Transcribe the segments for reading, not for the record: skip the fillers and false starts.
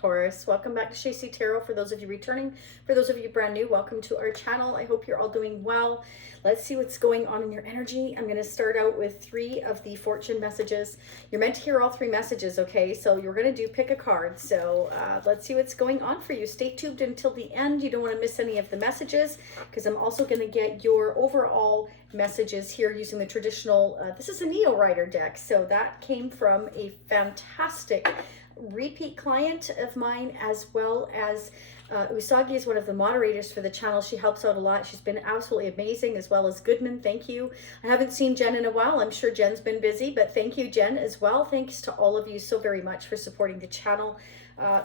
Taurus. Welcome back to Shacy Tarot. For those of you returning, for those of you brand new, welcome to our channel. I hope you're all doing well. Let's see what's going on in your energy. I'm going to start out with 3 of the fortune messages. You're meant to hear all 3 messages, okay? So you're going to do pick a card. So let's see what's going on for you. Stay tuned until the end. You don't want to miss any of the messages because I'm also going to get your overall messages here using the traditional, this is a Neo Rider deck. So that came from a fantastic repeat client of mine, as well as Usagi is one of the moderators for the channel. She helps out a lot. She's been absolutely amazing, as well as Goodman. Thank you. I haven't seen Jen in a while. I'm sure Jen's been busy, but thank you, Jen, as well. Thanks to all of you so very much for supporting the channel.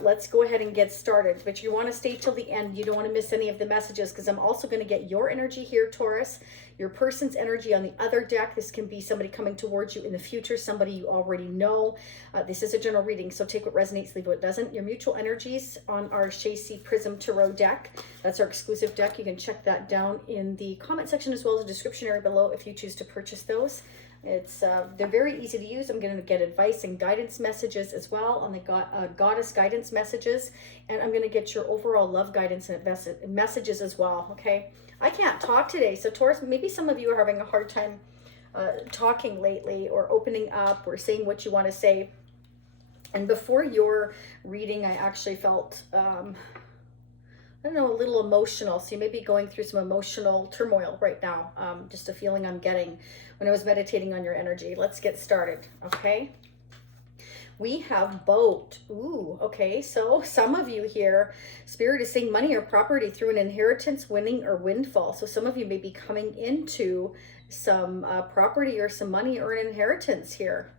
Let's go ahead and get started, but you want to stay till the end. You don't want to miss any of the messages because I'm also going to get your energy here, Taurus, your person's energy on the other deck. This can be somebody coming towards you in the future, somebody you already know. This is a general reading, so take what resonates, leave what doesn't. Your mutual energies on our Shacy Prism Tarot deck. That's our exclusive deck. You can check that down in the comment section as well as the description area below if you choose to purchase those. It's they're very easy to use. I'm going to get advice and guidance messages as well on the goddess guidance messages, and I'm going to get your overall love guidance and messages as well. Okay, I can't talk today, so Taurus, maybe some of you are having a hard time talking lately or opening up or saying what you want to say. And before your reading, I actually felt I don't know, a little emotional. So you may be going through some emotional turmoil right now. Just a feeling I'm getting when I was meditating on your energy. Let's get started, okay? We have boat. Ooh, okay. So some of you here, Spirit is saying money or property through an inheritance, winning, or windfall. So some of you may be coming into some property or some money or an inheritance here.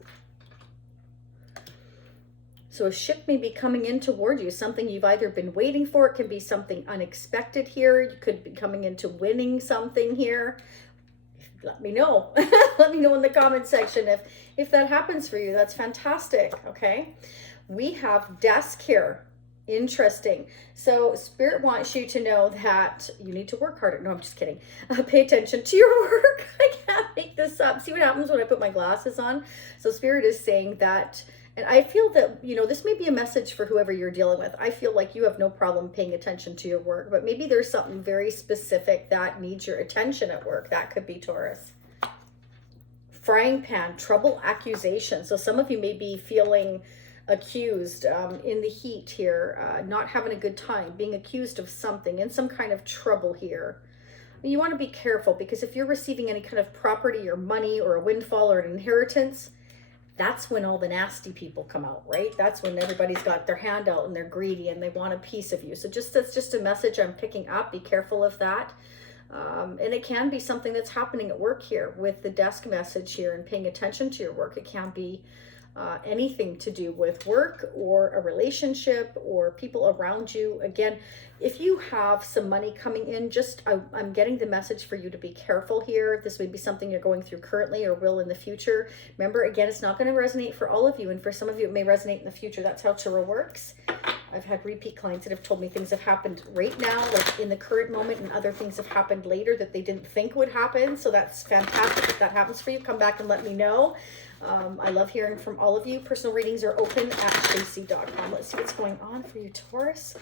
So a ship may be coming in toward you, something you've either been waiting for. It can be something unexpected here. You could be coming into winning something here. Let me know. Let me know in the comment section if that happens for you. That's fantastic, okay? We have desk here. Interesting. So Spirit wants you to know that you need to work harder. No, I'm just kidding. Pay attention to your work. I can't make this up. See what happens when I put my glasses on? So Spirit is saying that. And I feel that, you know, this may be a message for whoever you're dealing with. I feel like you have no problem paying attention to your work, but maybe there's something very specific that needs your attention at work. That could be Taurus. Frying pan, trouble, accusation. So some of you may be feeling accused in the heat here, not having a good time, being accused of something, in some kind of trouble here. You want to be careful because if you're receiving any kind of property or money or a windfall or an inheritance, that's when all the nasty people come out, right? That's when everybody's got their hand out and they're greedy and they want a piece of you. So that's just a message I'm picking up. Be careful of that. And it can be something that's happening at work here with the desk message here and paying attention to your work. It can be anything to do with work or a relationship or people around you. Again, if you have some money coming in, I'm getting the message for you to be careful here. This may be something you're going through currently or will in the future. Remember, again, it's not going to resonate for all of you, and for some of you it may resonate in the future. That's how tarot works. I've had repeat clients that have told me things have happened right now, like in the current moment, and other things have happened later that they didn't think would happen. So that's fantastic. If that happens for you, come back and let me know. I love hearing from all of you. Personal readings are open at shacy.com. Let's see what's going on for you, Taurus,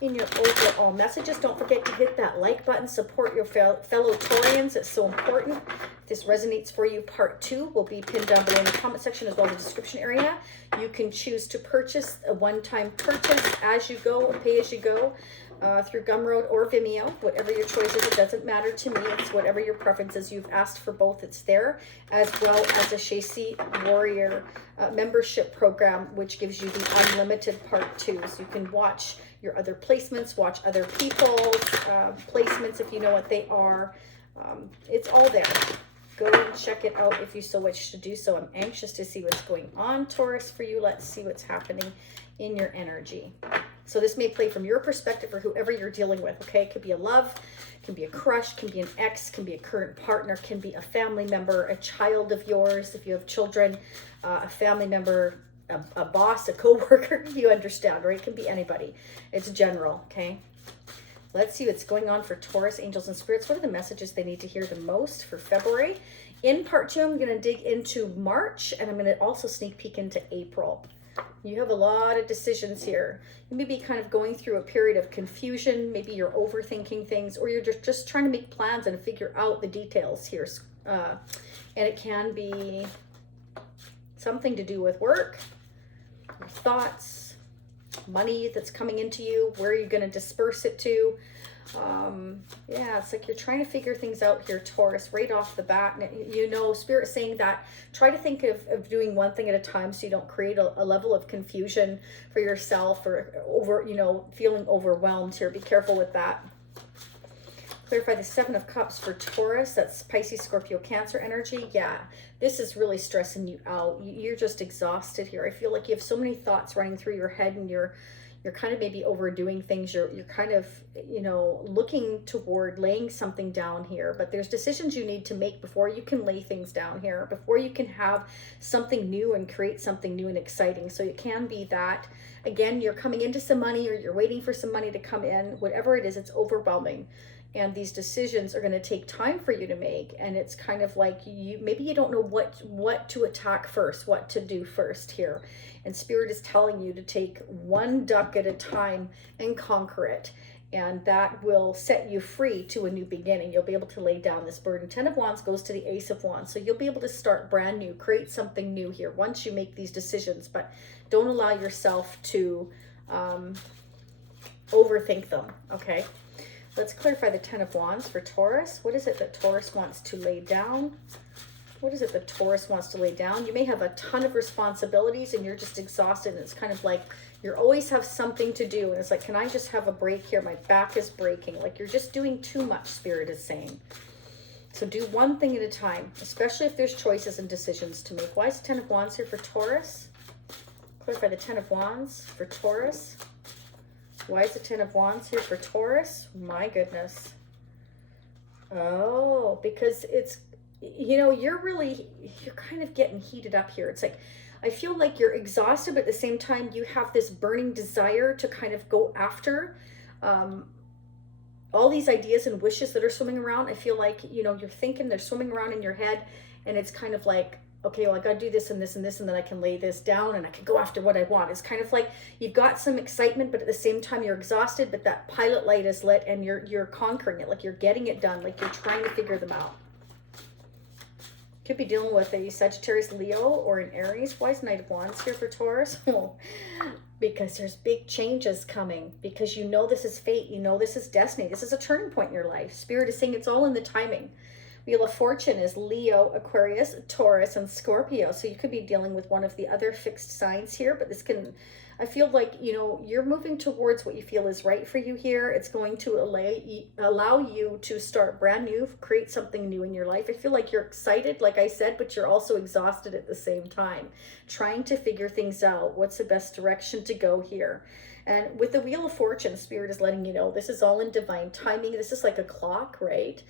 in your overall messages. Don't forget to hit that like button. Support your fellow Taurians. It's so important. If this resonates for you, part 2 will be pinned down below in the comment section as well as the description area. You can choose to purchase a one-time purchase as you go, pay as you go, through Gumroad or Vimeo, whatever your choice is. It doesn't matter to me. It's whatever your preference is. You've asked for both. It's there, as well as a Shacy Warrior membership program, which gives you the unlimited part 2. So you can watch your other placements, watch other people's placements if you know what they are. It's all there. Go and check it out if you so wish to do so. I'm anxious to see what's going on, Taurus, for you. Let's see what's happening in your energy. So this may play from your perspective or whoever you're dealing with, okay? It could be a love, can be a crush, can be an ex, can be a current partner, can be a family member, a child of yours, if you have children, a family member, a boss, a co-worker, you understand, right? It can be anybody. It's general, okay? Let's see what's going on for Taurus, angels, and spirits. What are the messages they need to hear the most for February? In part 2, I'm going to dig into March, and I'm going to also sneak peek into April. You have a lot of decisions here. You may be kind of going through a period of confusion. Maybe you're overthinking things, or you're just trying to make plans and figure out the details here. And it can be something to do with work, thoughts, money that's coming into you. Where are you going to disperse it to? Yeah, it's like you're trying to figure things out here, Taurus, right off the bat. And you know, Spirit saying that try to think of doing one thing at a time so you don't create a level of confusion for yourself or feeling overwhelmed here. Be careful with that. Clarify the Seven of Cups for Taurus. That's Pisces, Scorpio, Cancer energy. Yeah, this is really stressing you out. You're just exhausted here. I feel like you have so many thoughts running through your head, and you're kind of maybe overdoing things. You're kind of, looking toward laying something down here, but there's decisions you need to make before you can lay things down here, before you can have something new and create something new and exciting. So it can be that, again, you're coming into some money, or you're waiting for some money to come in. Whatever it is, it's overwhelming. And these decisions are going to take time for you to make. And it's kind of like maybe you don't know what to attack first, what to do first here. And Spirit is telling you to take one duck at a time and conquer it. And that will set you free to a new beginning. You'll be able to lay down this burden. 10 of Wands goes to the Ace of Wands. So you'll be able to start brand new, create something new here once you make these decisions. But don't allow yourself to overthink them, okay? Let's clarify the 10 of Wands for Taurus. What is it that Taurus wants to lay down? What is it that Taurus wants to lay down? You may have a ton of responsibilities and you're just exhausted, and it's kind of like you always have something to do. And it's like, can I just have a break here? My back is breaking. Like you're just doing too much, Spirit is saying. So do one thing at a time, especially if there's choices and decisions to make. Why is the 10 of Wands here for Taurus? Clarify the 10 of Wands for Taurus. Why is the 10 of Wands here for Taurus? My goodness. Oh, because it's, you're kind of getting heated up here. It's like, I feel like you're exhausted, but at the same time, you have this burning desire to kind of go after all these ideas and wishes that are swimming around. I feel like, you're thinking they're swimming around in your head, and it's kind of like, okay, well, I got to do this and this and this, and then I can lay this down and I can go after what I want. It's kind of like you've got some excitement, but at the same time you're exhausted, but that pilot light is lit and you're conquering it. Like you're getting it done. Like you're trying to figure them out. Could be dealing with a Sagittarius, Leo, or an Aries. Why is Knight of Wands here for Taurus? Well, because there's big changes coming, because this is fate. This is destiny. This is a turning point in your life. Spirit is saying it's all in the timing. Wheel of Fortune is Leo, Aquarius, Taurus, and Scorpio. So you could be dealing with one of the other fixed signs here, but this can, I feel like, you're moving towards what you feel is right for you here. It's going to allow you to start brand new, create something new in your life. I feel like you're excited, like I said, but you're also exhausted at the same time, trying to figure things out. What's the best direction to go here? And with the Wheel of Fortune, Spirit is letting you know this is all in divine timing. This is like a clock, right?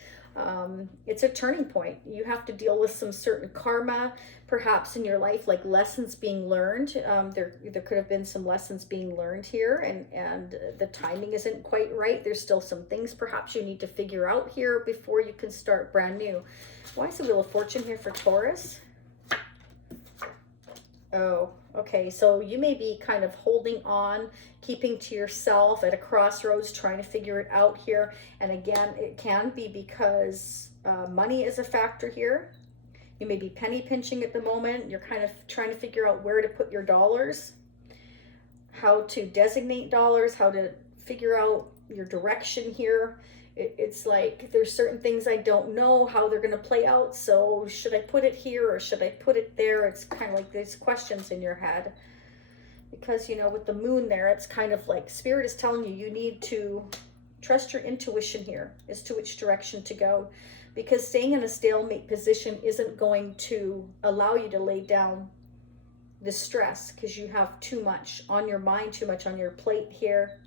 It's a turning point. You have to deal with some certain karma, perhaps in your life, like lessons being learned. There could have been some lessons being learned here, and the timing isn't quite right. There's still some things perhaps you need to figure out here before you can start brand new. Why is the Wheel of Fortune here for Taurus? Oh, okay. So you may be kind of holding on, keeping to yourself at a crossroads, trying to figure it out here. And again, it can be because money is a factor here. You may be penny pinching at the moment. You're kind of trying to figure out where to put your dollars, how to designate dollars, how to figure out your direction here. It's like there's certain things I don't know how they're going to play out. So should I put it here or should I put it there? It's kind of like these questions in your head. Because, with the moon there, it's kind of like Spirit is telling you, you need to trust your intuition here as to which direction to go. Because staying in a stalemate position isn't going to allow you to lay down the stress, because you have too much on your mind, too much on your plate here.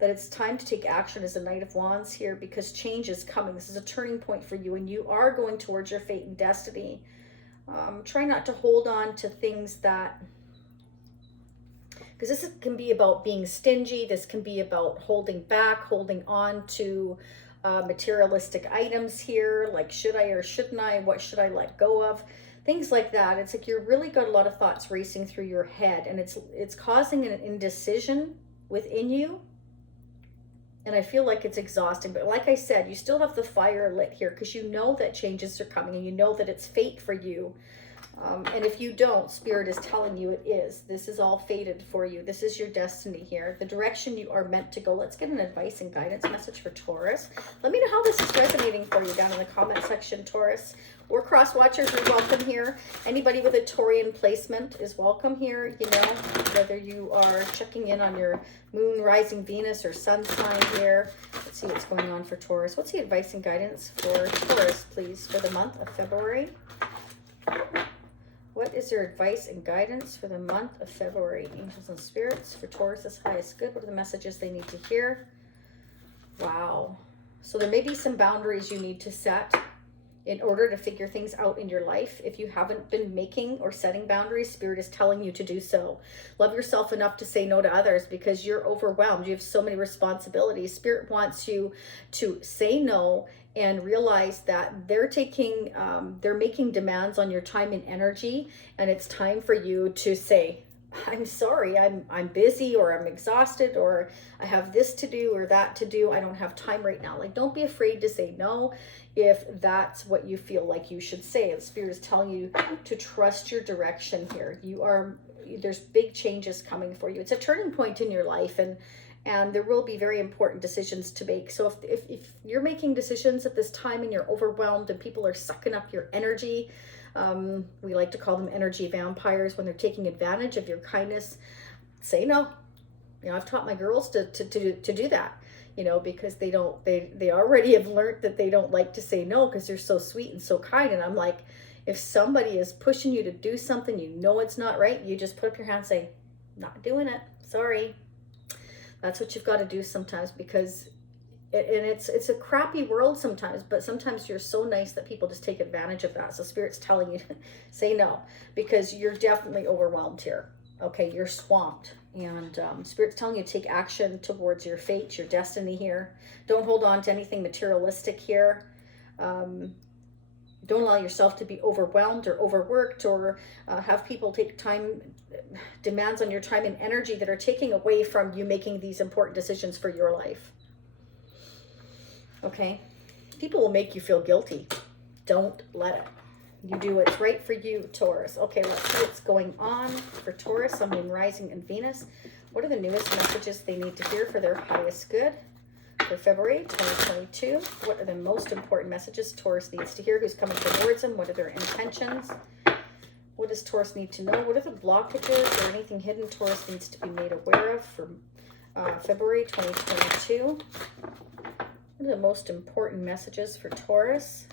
That it's time to take action as a Knight of Wands here, because change is coming. This is a turning point for you, and you are going towards your fate and destiny. Try not to hold on to things that, because this can be about being stingy. This can be about holding back, holding on to materialistic items here. Like, should I or shouldn't I? What should I let go of? things like that. It's like you're really got a lot of thoughts racing through your head, and it's causing an indecision within you. And I feel like it's exhausting. But like I said, you still have the fire lit here because you know that changes are coming and you know that it's fate for you. And if you don't, Spirit is telling you it is. This is all fated for you. This is your destiny here. The direction you are meant to go. Let's get an advice and guidance message for Taurus. Let me know how this is resonating for you down in the comment section, Taurus. Or Crosswatchers are welcome here. Anybody with a Taurian placement is welcome here. You know, whether you are checking in on your Moon, Rising, Venus, or Sun sign here. Let's see what's going on for Taurus. What's the advice and guidance for Taurus, please, for the month of February? What is your advice and guidance for the month of February? Angels and spirits for Taurus's highest good. What are the messages they need to hear? Wow. So there may be some boundaries you need to set in order to figure things out in your life. If you haven't been making or setting boundaries, Spirit is telling you to do so. Love yourself enough to say no to others because you're overwhelmed. You have so many responsibilities. Spirit wants you to say no and realize that they're making demands on your time and energy, and it's time for you to say, I'm sorry, I'm busy, or I'm exhausted, or I have this to do or that to do. I don't have time right now. Like, don't be afraid to say no if that's what you feel like you should say. The Spirit is telling you to trust your direction here. There's big changes coming for you. It's a turning point in your life, and there will be very important decisions to make. So if you're making decisions at this time and you're overwhelmed and people are sucking up your energy, we like to call them energy vampires when they're taking advantage of your kindness, say no. You know, I've taught my girls to do that, you know, because they already have learned that they don't like to say no because they're so sweet and so kind. And I'm like, if somebody is pushing you to do something, you know it's not right, you just put up your hand and say, not doing it, sorry. That's what you've got to do sometimes, because it's a crappy world sometimes, but sometimes you're so nice that people just take advantage of that. So Spirit's telling you to say no, because you're definitely overwhelmed here. Okay, you're swamped, and Spirit's telling you to take action towards your fate, your destiny here. Don't hold on to anything materialistic here. Don't allow yourself to be overwhelmed or overworked, or have people take demands on your time and energy that are taking away from you making these important decisions for your life. Okay? People will make you feel guilty. Don't let it. You do what's right for you, Taurus. Okay, let's see what's going on for Taurus, Sun, Moon, Rising, and Venus. What are the newest messages they need to hear for their highest good for February 2022? What are the most important messages Taurus needs to hear? Who's coming towards them? What are their intentions? What does Taurus need to know? What are the blockages or anything hidden Taurus needs to be made aware of for February 2022? What are the most important messages for Taurus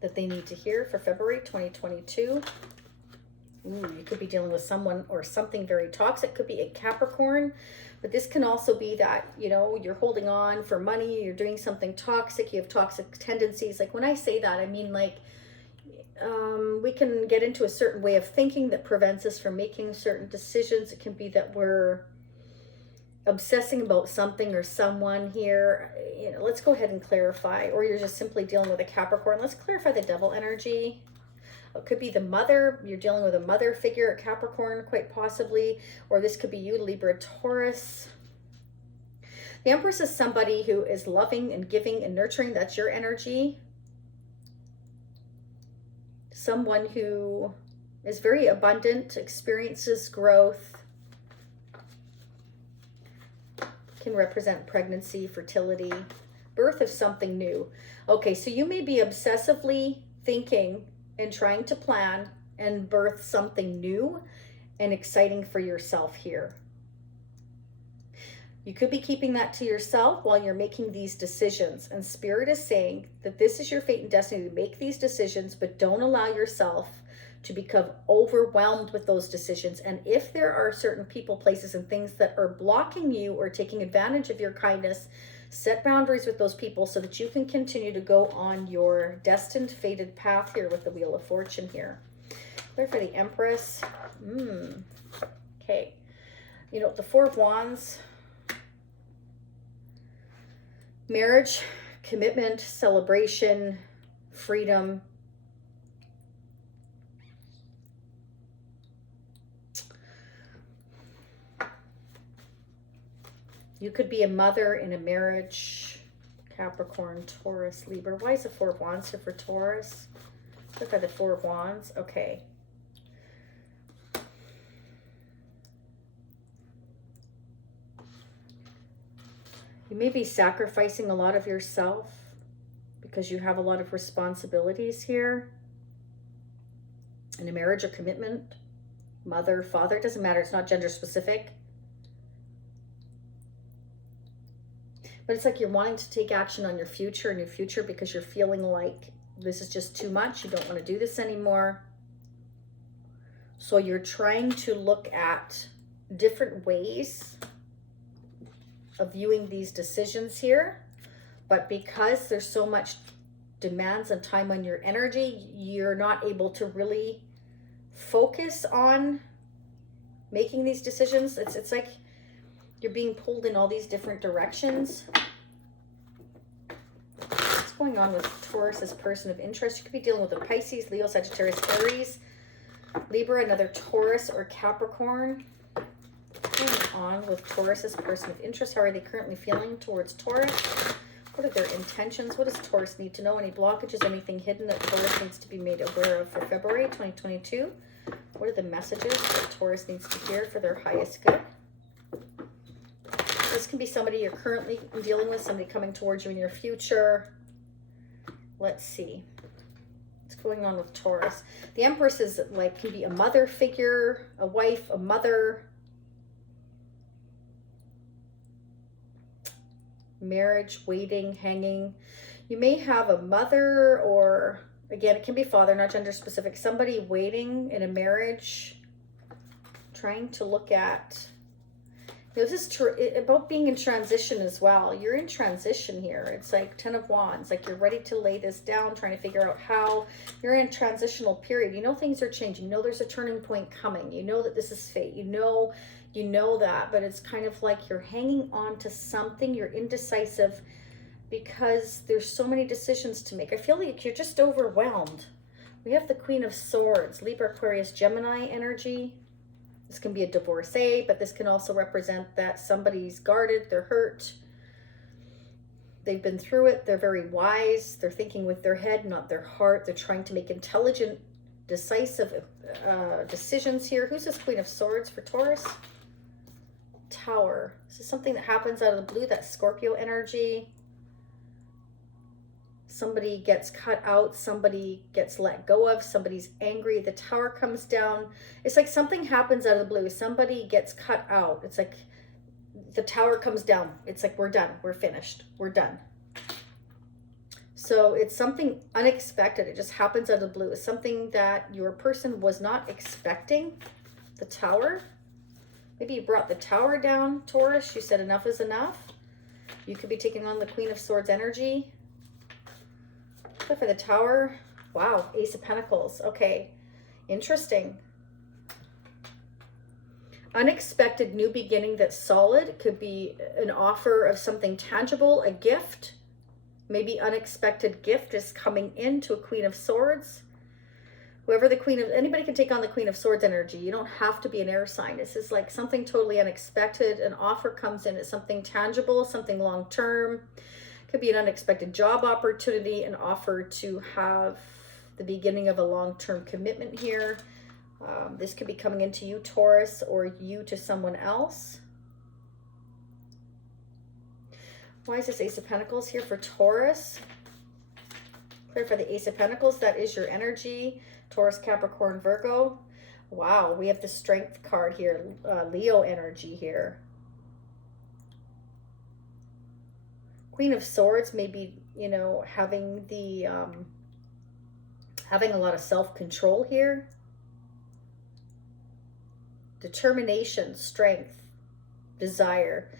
that they need to hear for February 2022? Ooh, you could be dealing with someone or something very toxic. Could be a Capricorn, but this can also be that, you know, you're holding on for money, you're doing something toxic, you have toxic tendencies. Like, when I say that, I mean, like, we can get into a certain way of thinking that prevents us from making certain decisions. It can be that we're obsessing about something or someone here. You know, let's go ahead and clarify. Or you're just simply dealing with a Capricorn. Let's clarify the devil energy. It could be the mother. You're dealing with a mother figure at Capricorn, quite possibly. Or this could be you, Libra, Taurus. The Empress is somebody who is loving and giving and nurturing. That's your energy. Someone who is very abundant, experiences growth. Can represent pregnancy, fertility, birth of something new. Okay, so you may be obsessively thinking and trying to plan and birth something new and exciting for yourself here. You could be keeping that to yourself while you're making these decisions. And Spirit is saying that this is your fate and destiny to make these decisions, but don't allow yourself to become overwhelmed with those decisions. And if there are certain people, places, and things that are blocking you or taking advantage of your kindness, set boundaries with those people so that you can continue to go on your destined, fated path here with the Wheel of Fortune here. Clear for the Empress. Okay. You know, the Four of Wands. Marriage, commitment, celebration, freedom. You could be a mother in a marriage. Capricorn, Taurus, Libra. Why is the Four of Wands here for Taurus? Look at the Four of Wands. Okay. You may be sacrificing a lot of yourself because you have a lot of responsibilities here. In a marriage or commitment, mother, father, it doesn't matter. It's not gender specific. But it's like you're wanting to take action on your future because you're feeling like this is just too much. You don't want to do this anymore. So you're trying to look at different ways of viewing these decisions here. But because there's so much demands and time on your energy, you're not able to really focus on making these decisions. It's like you're being pulled in all these different directions. What's going on with Taurus as person of interest? You could be dealing with a Pisces, Leo, Sagittarius, Aries, Libra, another Taurus or Capricorn. What's going on with Taurus as person of interest? How are they currently feeling towards Taurus? What are their intentions? What does Taurus need to know? Any blockages, anything hidden that Taurus needs to be made aware of for February 2022? What are the messages that Taurus needs to hear for their highest good? This can be somebody you're currently dealing with, somebody coming towards you in your future. Let's see. What's going on with Taurus? The Empress is like, can be a mother figure, a wife, a mother. Marriage, waiting, hanging. You may have a mother, or again, it can be father, not gender specific. Somebody waiting in a marriage, trying to look at. This is about being in transition as well. You're in transition here. It's like 10 of Wands. Like you're ready to lay this down, trying to figure out how. You're in a transitional period. You know things are changing. You know there's a turning point coming. You know that this is fate. You know that, but it's kind of like you're hanging on to something. You're indecisive because there's so many decisions to make. I feel like you're just overwhelmed. We have the Queen of Swords, Libra, Aquarius, Gemini energy. This can be a divorcee, but this can also represent that somebody's guarded, they're hurt, they've been through it, they're very wise, they're thinking with their head, not their heart. They're trying to make intelligent, decisive decisions here. Who's this Queen of Swords for Taurus? Tower. This is something that happens out of the blue, that Scorpio energy. Somebody gets cut out, somebody gets let go of, somebody's angry, the Tower comes down. It's like something happens out of the blue. Somebody gets cut out. It's like the Tower comes down. It's like we're done, we're finished, we're done. So it's something unexpected. It just happens out of the blue. It's something that your person was not expecting, the Tower. Maybe you brought the Tower down, Taurus. You said enough is enough. You could be taking on the Queen of Swords energy. For the Tower, wow, Ace of Pentacles. Okay, interesting. Unexpected new beginning that's solid. Could be an offer of something tangible, a gift. Maybe unexpected gift is coming into a Queen of Swords. Whoever the Queen of, anybody can take on the Queen of Swords energy. You don't have to be an air sign. This is like something totally unexpected. An offer comes in. It's something tangible, something long-term. Could be an unexpected job opportunity, an offer to have the beginning of a long-term commitment here. This could be coming into you, Taurus, or you to someone else. Why is this Ace of Pentacles here for Taurus? Clarify the Ace of Pentacles. That is your energy. Taurus, Capricorn, Virgo. Wow, we have the Strength card here. Leo energy here. Queen of Swords, maybe, you know, having the having a lot of self-control here. Determination, strength, desire,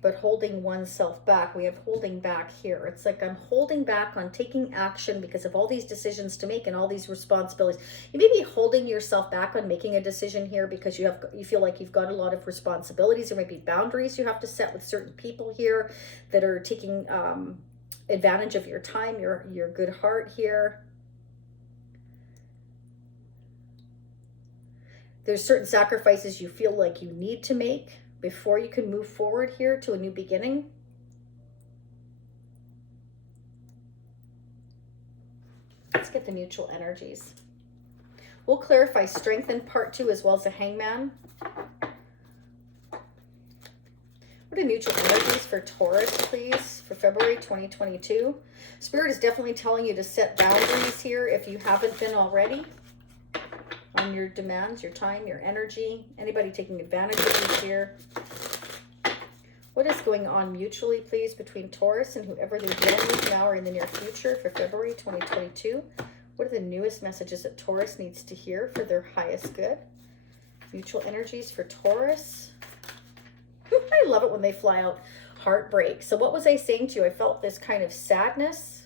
but holding oneself back. We have holding back here. It's like I'm holding back on taking action because of all these decisions to make and all these responsibilities. You may be holding yourself back on making a decision here because you feel like you've got a lot of responsibilities. There might be boundaries you have to set with certain people here that are taking advantage of your time, your good heart here. There's certain sacrifices you feel like you need to make before you can move forward here to a new beginning. Let's get the mutual energies. We'll clarify strength in part 2 as well as the Hangman. What are mutual energies for Taurus, please, for February 2022? Spirit is definitely telling you to set boundaries here if you haven't been already on your demands, your time, your energy. Anybody taking advantage of you here. What is going on mutually, please, between Taurus and whoever they're dealing with now or in the near future for February 2022? What are the newest messages that Taurus needs to hear for their highest good? Mutual energies for Taurus. I love it when they fly out. Heartbreak. So what was I saying to you? I felt this kind of sadness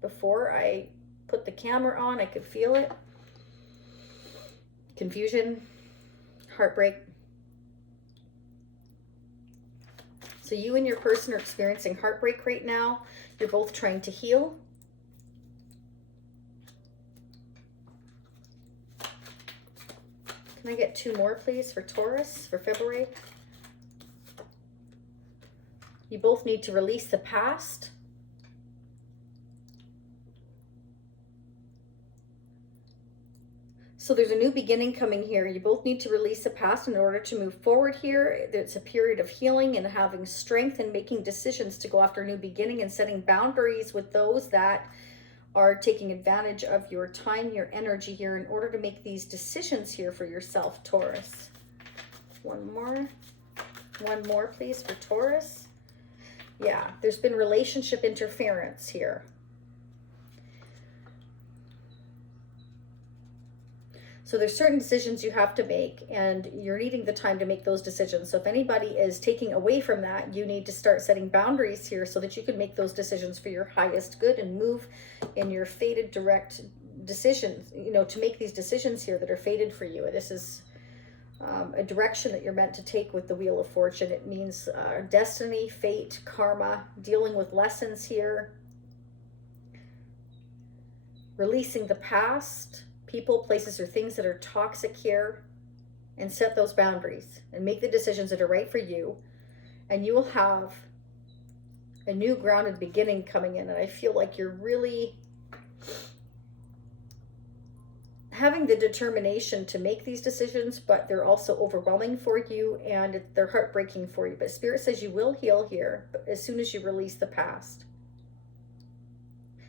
before I put the camera on. I could feel it. Confusion. Heartbreak. So you and your person are experiencing heartbreak right now. You're both trying to heal. Can I get 2 more, please, for Taurus for February? You both need to release the past. So there's a new beginning coming here. You both need to release the past in order to move forward here. It's a period of healing and having strength and making decisions to go after a new beginning and setting boundaries with those that are taking advantage of your time, your energy here in order to make these decisions here for yourself, Taurus. One more, please, for Taurus. Yeah, there's been relationship interference here. So there's certain decisions you have to make, and you're needing the time to make those decisions. So if anybody is taking away from that, you need to start setting boundaries here so that you can make those decisions for your highest good and move in your fated direct decisions, you know, to make these decisions here that are fated for you. This is a direction that you're meant to take with the Wheel of Fortune. It means destiny, fate, karma, dealing with lessons here, releasing the past, people, places, or things that are toxic here, and set those boundaries and make the decisions that are right for you. And you will have a new grounded beginning coming in. And I feel like you're really having the determination to make these decisions, but they're also overwhelming for you and they're heartbreaking for you. But Spirit says you will heal here as soon as you release the past.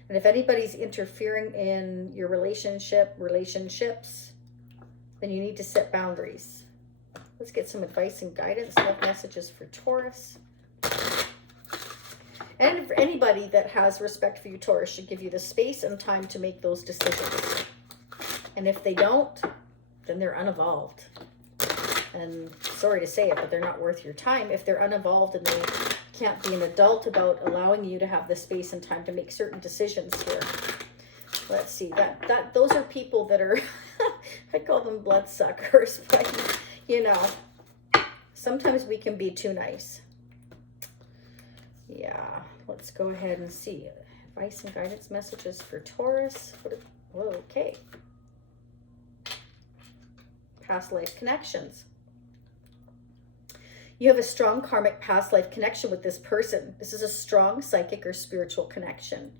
And if anybody's interfering in your relationships, then you need to set boundaries. Let's get some advice and guidance, love messages for Taurus. And for anybody that has respect for you, Taurus, should give you the space and time to make those decisions. And if they don't, then they're unevolved. And sorry to say it, but they're not worth your time if they're unevolved and they can't be an adult about allowing you to have the space and time to make certain decisions here. Let's see, those are people that are I call them bloodsuckers, but you know, sometimes we can be too nice. Yeah, let's go ahead and see advice and guidance messages for Taurus. Okay. Past life connections. You have a strong karmic past life connection with this person. This is a strong psychic or spiritual connection.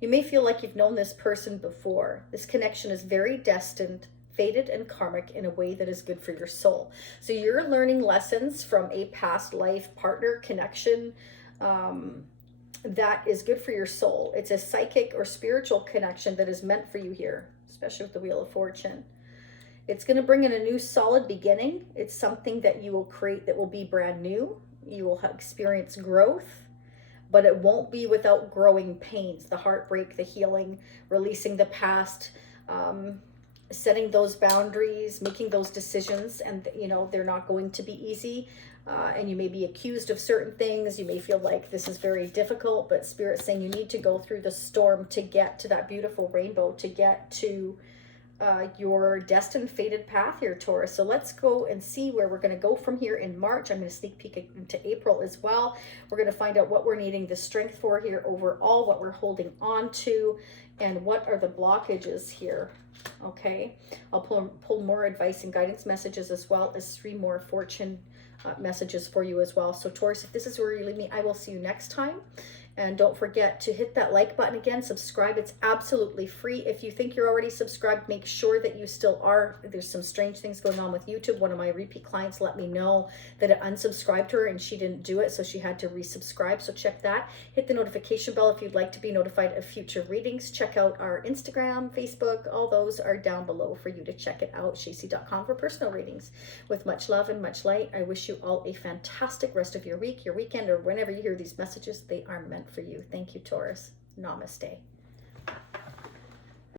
You may feel like you've known this person before. This connection is very destined, fated, and karmic in a way that is good for your soul. So you're learning lessons from a past life partner connection that is good for your soul. It's a psychic or spiritual connection that is meant for you here, especially with the Wheel of Fortune. It's going to bring in a new solid beginning. It's something that you will create that will be brand new. You will experience growth, but it won't be without growing pains, the heartbreak, the healing, releasing the past, setting those boundaries, making those decisions. And, you know, they're not going to be easy. And you may be accused of certain things. You may feel like this is very difficult, but Spirit's saying you need to go through the storm to get to that beautiful rainbow, to get to your destined fated path here, Taurus. So let's go and see where we're going to go from here in March. I'm going to sneak peek into April as well. We're going to find out what we're needing the strength for here overall, what we're holding on to, and what are the blockages here. Okay, I'll pull more advice and guidance messages as well as 3 more fortune messages for you as well. So Taurus, if this is where you leave me, I will see you next time. And don't forget to hit that like button again, subscribe. It's absolutely free. If you think you're already subscribed, make sure that you still are. There's some strange things going on with YouTube. One of my repeat clients let me know that it unsubscribed her and she didn't do it, so she had to resubscribe. So check that. Hit the notification bell if you'd like to be notified of future readings. Check out our Instagram, Facebook, all those are down below for you to check it out. Shacie.com for personal readings. With much love and much light, I wish you all a fantastic rest of your week, your weekend, or whenever you hear these messages. They are meant for you. Thank you, Taurus. Namaste.